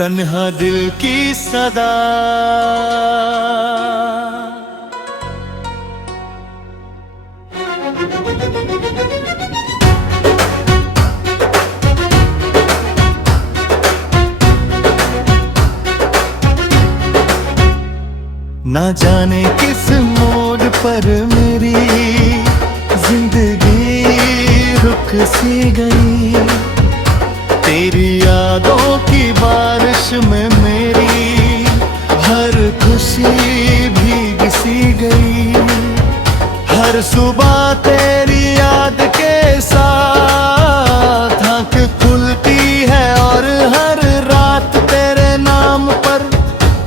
तन्हा दिल की सदा। ना जाने किस मोड़ पर मेरी जिंदगी रुक सी गई, तेरी यादों की बारिश में मेरी हर खुशी भीग सी गई। हर सुबह तेरी याद के साथ आँख खुलती है और हर रात तेरे नाम पर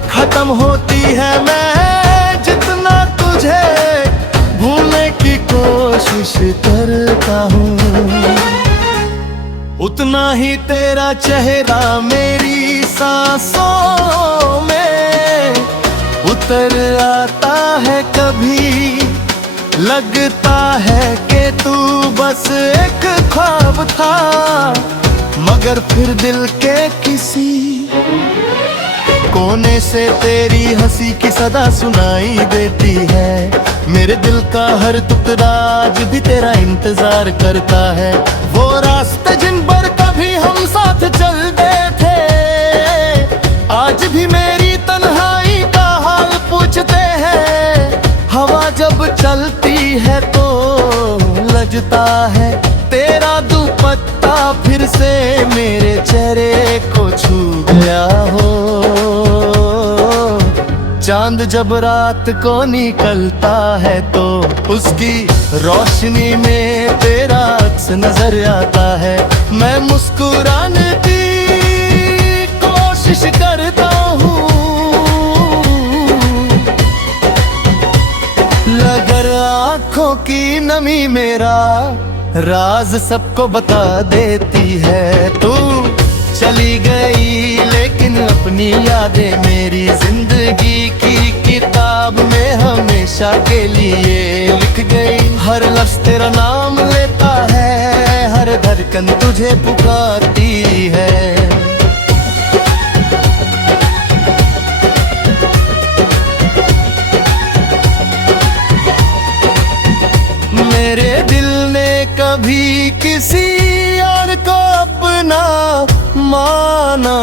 खत्म होती है। मैं जितना तुझे भूलने की कोशिश करता हूँ, उतना ही तेरा चेहरा मेरी सांसों में उतर आता है। कभी लगता है कि तू बस एक ख्वाब था, मगर फिर दिल के किसी कोने से तेरी हंसी की सदा सुनाई देती है। मेरे दिल का हर टुकड़ा आज भी तेरा इंतजार करता है। वो रास्ते जिन पर कभी हम साथ चलते थे, आज भी मेरी तन्हाई का हाल पूछते हैं। हवा जब चलती है तो लगता है तेरा दुपट्टा फिर से मेरे चेहरे को छू गया हो। चांद जब रात को निकलता है तो उसकी रोशनी में तेरा अक्स नजर आता है। मैं मुस्कुराने की कोशिश करता हूँ, मगर आँखों की नमी मेरा राज सबको बता देती है। तू चली गई लेकिन अपनी यादें मेरी जिंदगी की किताब में हमेशा के लिए लिख गई। हर लफ्ज़ तेरा नाम लेता है, हर धड़कन तुझे पुकारती है। मेरे दिल ने कभी किसी और को अपना माना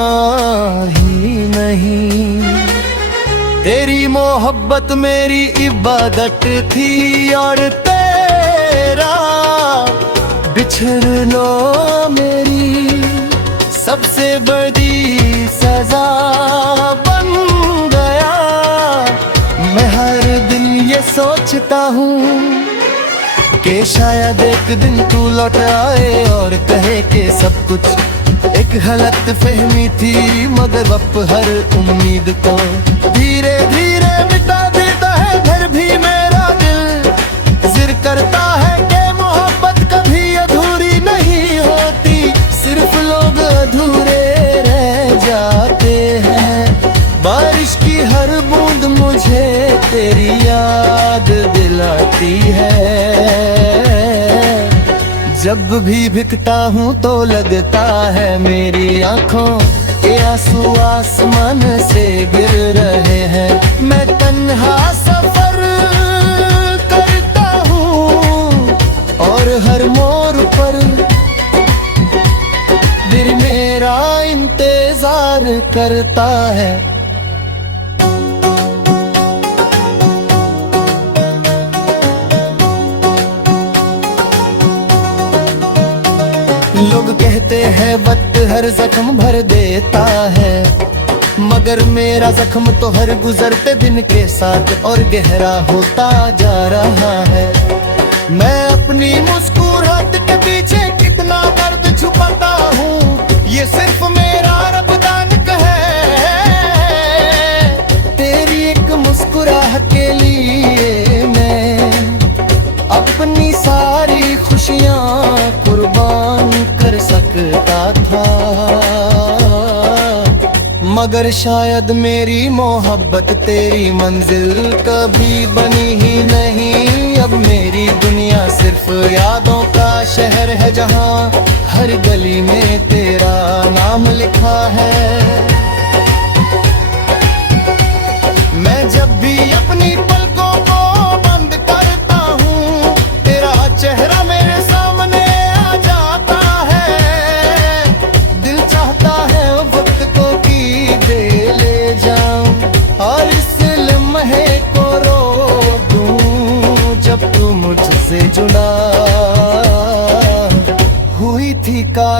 ही नहीं। तेरी मोहब्बत मेरी इबादत थी और तेरा बिछड़ना मेरी सबसे बड़ी सजा बन गया। मैं हर दिन ये सोचता हूँ कि शायद एक दिन तू लौट आए और कहे कि सब कुछ एक गलत फहमी थी, मगर अब हर उम्मीद को धीरे धीरे मिटा देता है। फिर भी मेरा दिल जिक्र करता है कि मोहब्बत कभी अधूरी नहीं होती, सिर्फ लोग अधूरे रह जाते हैं। बारिश की हर बूंद मुझे तेरी याद दिलाती है। जब भी भीगता हूँ तो लगता है मेरी आँखों के आंसू आसमान से गिर रहे हैं। मैं तन्हा सफर करता हूँ और हर मोड़ पर दिल मेरा इंतजार करता है। लोग कहते हैं वक्त हर जख्म भर देता है, मगर मेरा जख्म तो हर गुजरते दिन के साथ और गहरा होता जा रहा है। मैं अपनी मुस्कुराहट के पीछे कितना दर्द छुपाता हूँ, ये सिर्फ मेरा रबदान है। तेरी एक मुस्कुराहट के लिए मैं अपनी सारी खुशियाँ कुर्बान कर सकता था, मगर शायद मेरी मोहब्बत तेरी मंजिल कभी बनी ही नहीं। अब मेरी दुनिया सिर्फ यादों का शहर है जहाँ हर गली में तेरा नाम लिखा है।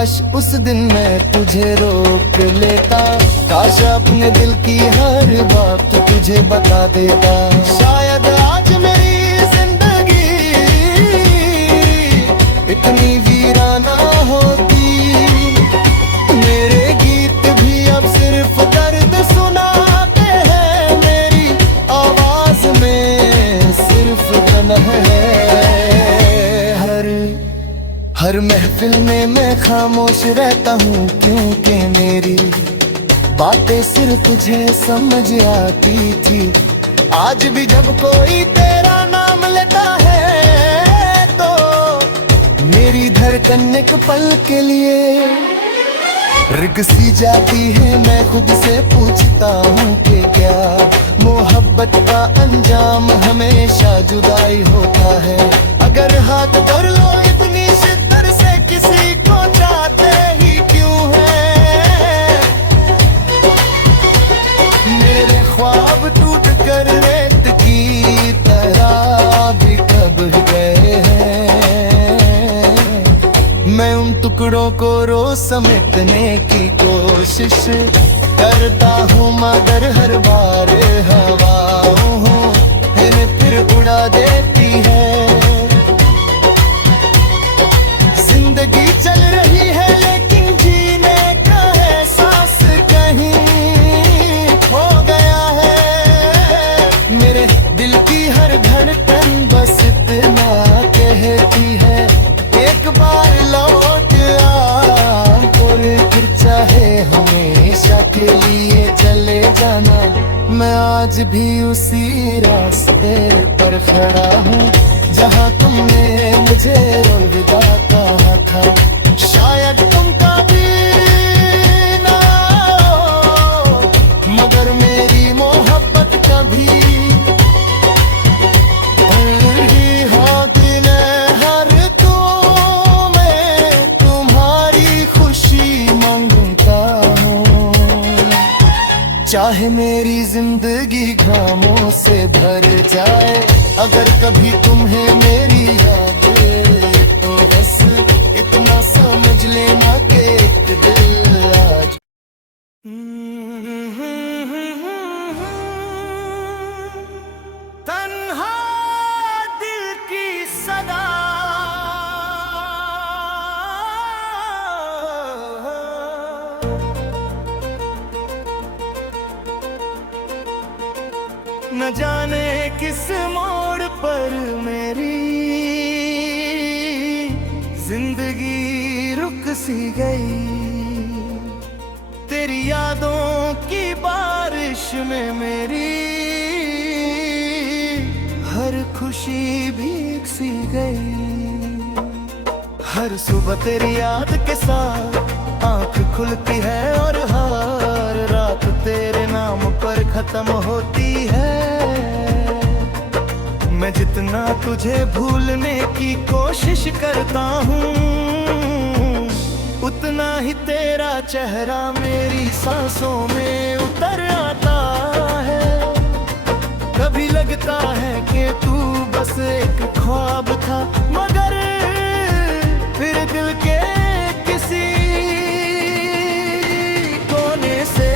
काश उस दिन मैं तुझे रोक लेता, काश अपने दिल की हर बात तुझे बता देता। शायद आज मेरी जिंदगी इतनी वीराना होती, मेरे गीत भी अब सिर्फ दर्द सुनाते हैं, मेरी आवाज में सिर्फ गनह है। हर महफिल में मैं खामोश रहता हूँ, क्योंकि मेरी बातें सिर्फ तुझे समझ आती थी। आज भी जब कोई तेरा नाम लेता है तो मेरी धड़कन एक पल के लिए रिग सी जाती है। मैं खुद से पूछता हूँ कि क्या मोहब्बत का अंजाम हमेशा जुदाई होता है। अगर हाथ कर लो इतनी शिद्दत से किसी को चाहते ही क्यों है, मेरे ख्वाब टूट कर रेत की तरह भी कब गए हैं। मैं उन टुकड़ों को रोज समेटने की कोशिश करता हूँ, मगर हर बार हवाओं इन्हें फिर उड़ा देती है। जिंदगी चल रही है लेकिन जीने का एहसास कहीं खो गया है। मेरे दिल की हर धड़कन बस इतना कहती है, एक बार लौट आ और फिर चाहे हमेशा के लिए चले जाना। मैं आज भी उसी रास्ते पर खड़ा हूँ जहाँ तुमने मुझे अलविदा कहा था। शायद तुम कभी ना हो, मगर मेरी मोहब्बत कभी। हाथ में हर तो मैं तुम्हारी खुशी मांगता हूँ, चाहे मेरी जिंदगी घामों से भर जाए। अगर कभी तुम्हें मेरी याद तो बस इतना समझ लेना कि एक दिल आज तन्हा दिल की सदा न जाने किस मोड़ पर मेरी जिंदगी रुक सी गई। तेरी यादों की बारिश में मेरी हर खुशी भीग सी गई। हर सुबह तेरी याद के साथ आंख खुलती है और हर रात तेरे नाम पर खत्म होती है। मैं जितना तुझे भूलने की कोशिश करता हूँ, उतना ही तेरा चेहरा मेरी सांसों में उतर आता है। कभी लगता है कि तू बस एक ख्वाब था, मगर फिर दिल के किसी कोने से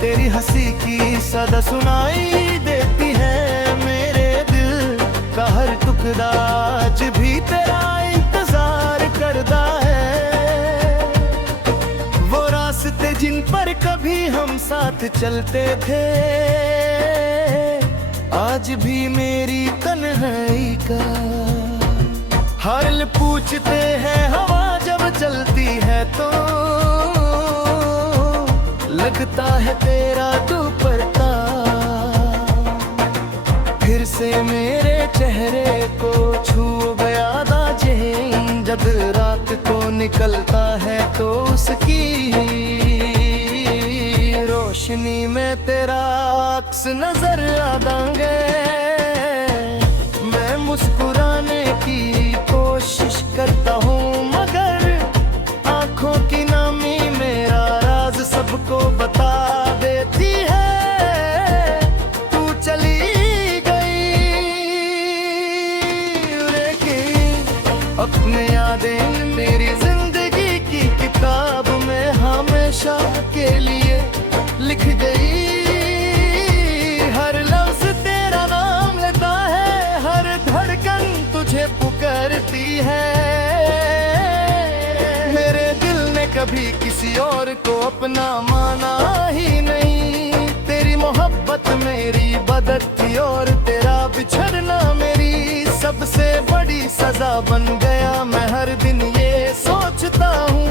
तेरी हंसी की सदा सुनाई देती है। मेरे दिल का हर टुकड़ा आज भी तेरा इंतजार करता है। वो रास्ते जिन पर कभी हम साथ चलते थे, आज भी मेरी तन्हाई का हाल पूछते हैं। हवा जब चलती है तो लगता है तेरा दुपट्टा फिर से मेरे चेहरे को छू गया दाजें। जब रात को निकलता है तो उसकी रोशनी में तेरा अक्स नजर आएंगे। मैं मुस्कुराने की कोशिश करता हूँ, मगर आंखों की नामी मेरा राज सबको बता देती है। तू चली गई लेकिन अपने यादें मेरी जिंदगी की हमेशा के लिए लिख गई। हर लफ्ज तेरा नाम लेता है, हर धड़कन तुझे पुकारती है। मेरे दिल ने कभी किसी और को अपना माना ही नहीं। तेरी मोहब्बत मेरी बदत थी और तेरा बिछड़ना मेरी सबसे बड़ी सजा बन गया। मैं हर दिन ये सोचता हूँ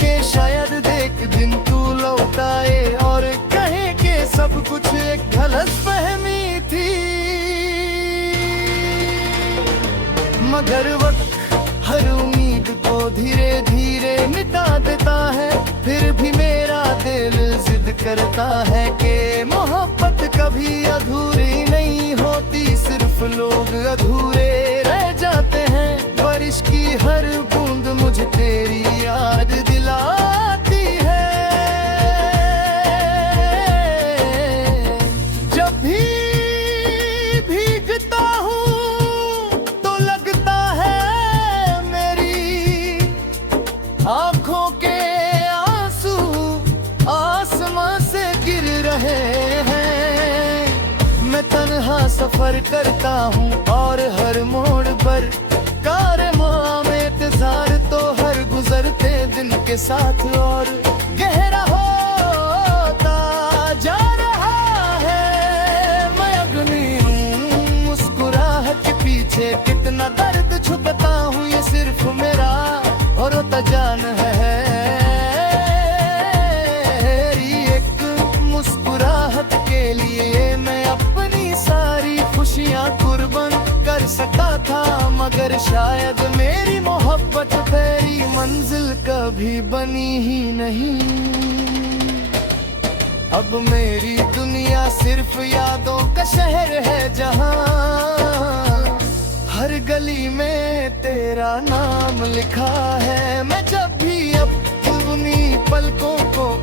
कि शायद एक दिन तू लौट आए और कहे कि सब कुछ एक गलतफहमी थी। मगर वक्त हर उम्मीद को धीरे धीरे मिटा देता है। फिर भी मेरा दिल जिद करता है कि मोहब्बत कभी अधूरी नहीं होती, सिर्फ लोग अधूरे रह जाते हैं। बारिश की हर बूंद मुझे तेरी याद दिलाती है। जब भी भीगता हूँ तो लगता है मेरी आंखों के आंसू आसमां से गिर रहे हैं। मैं तन्हा सफर करता हूँ और हर मोड़ पर कारवां में इंतजार तो हर गुजरते दिन के साथ और गहरा होता जा रहा है। मैं अग्नि हूँ मुस्कुराहट के पीछे कितना दर्द छुपता हूँ, ये सिर्फ मेरा और होता जान है। एक मुस्कुराहत के लिए मैं अपनी सारी खुशियाँ कुर्बान कर सकता था, मगर शायद मेरी मोहब्बत तेरी मंजिल कभी बनी ही नहीं। अब मेरी दुनिया सिर्फ यादों का शहर है जहाँ हर गली में तेरा नाम लिखा है। मैं जब भी अपनी पलकों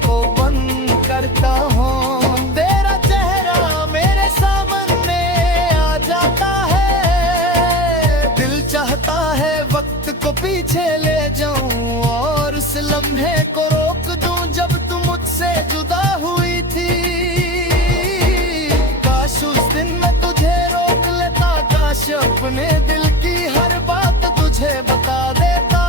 को बंद करता हूँ, तेरा चेहरा मेरे सामने आ जाता है। दिल चाहता है वक्त को पीछे ले जाऊं और उस लम्हे को रोक दूं जब तू मुझसे जुदा हुई थी। काश उस दिन मैं तुझे रोक लेता, काश अपने दिल की हर बात तुझे बता देता।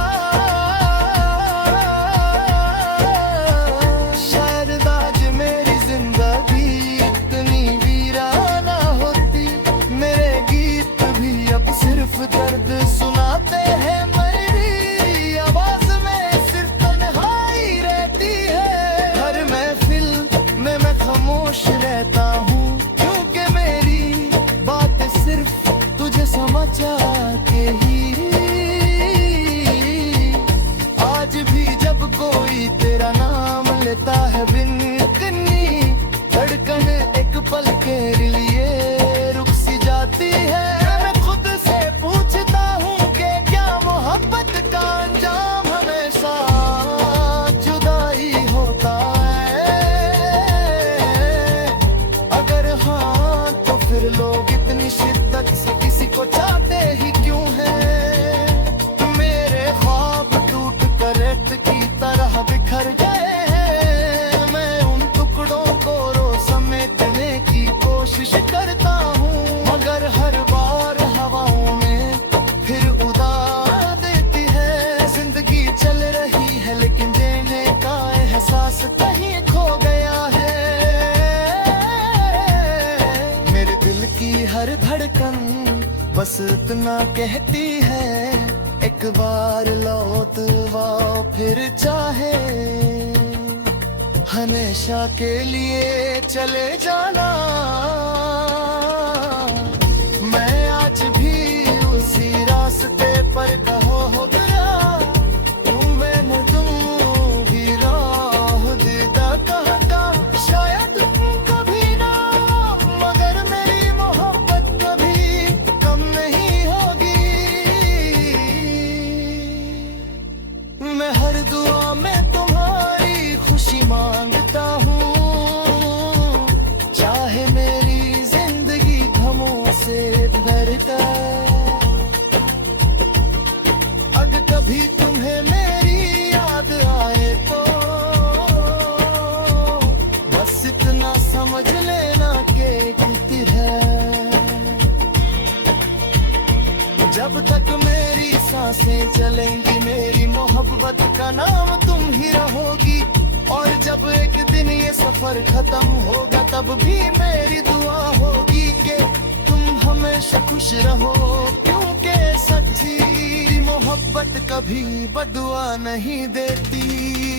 शायद आज मेरी जिंदगी इतनी वीराना होती, मेरे गीत भी अब सिर्फ दर्द सुनाते हैं। मेरी आवाज में सिर्फ तन्हाई रहती है। हर महफिल में मैं खामोश रहता हूँ क्योंकि मेरी बात सिर्फ तुझे समझ आके ही। आज भी जब कोई तेरा नाम लेता है बिन इतनी धड़कन एक पल के लिए रुक सी जाती है। मैं खुद से पूछता हूँ कि क्या मोहब्बत का अंजाम हमेशा जुदाई होता है? अगर हाँ तो फिर लोग इतनी शिद्दत से किसी को चाहते ही क्यों हैं? मेरे ख्वाब टूट कर रेत की तरह बिखर गए हैं। मैं उन टुकड़ों को रो समेटने की कोशिश करता हूँ, मगर हर बार हवाओं में फिर उड़ा देती है। जिंदगी चल रही है लेकिन जीने का एहसास कहीं खो गया है। मेरे दिल की हर धड़कन बस इतना कहती है, एक बार लौट आओ फिर चाहे हमेशा के लिए चले जाना। मैं आज भी उसी रास्ते पर कहो हो गया, तू मैं तुम भी राह दीदा कहता। शायद कभी ना, मगर मेरी मोहब्बत कभी कम नहीं होगी। मैं हर दुआ में तुम्हारी खुशी मांगता हूँ, चाहे मेरी समझ लेना केक है। जब तक मेरी सांसें चलेंगी मेरी मोहब्बत का नाम तुम ही रहोगी। और जब एक दिन ये सफर खत्म होगा तब भी मेरी दुआ होगी कि तुम हमेशा खुश रहो, क्योंकि सच्ची मोहब्बत कभी बदुआ नहीं देती।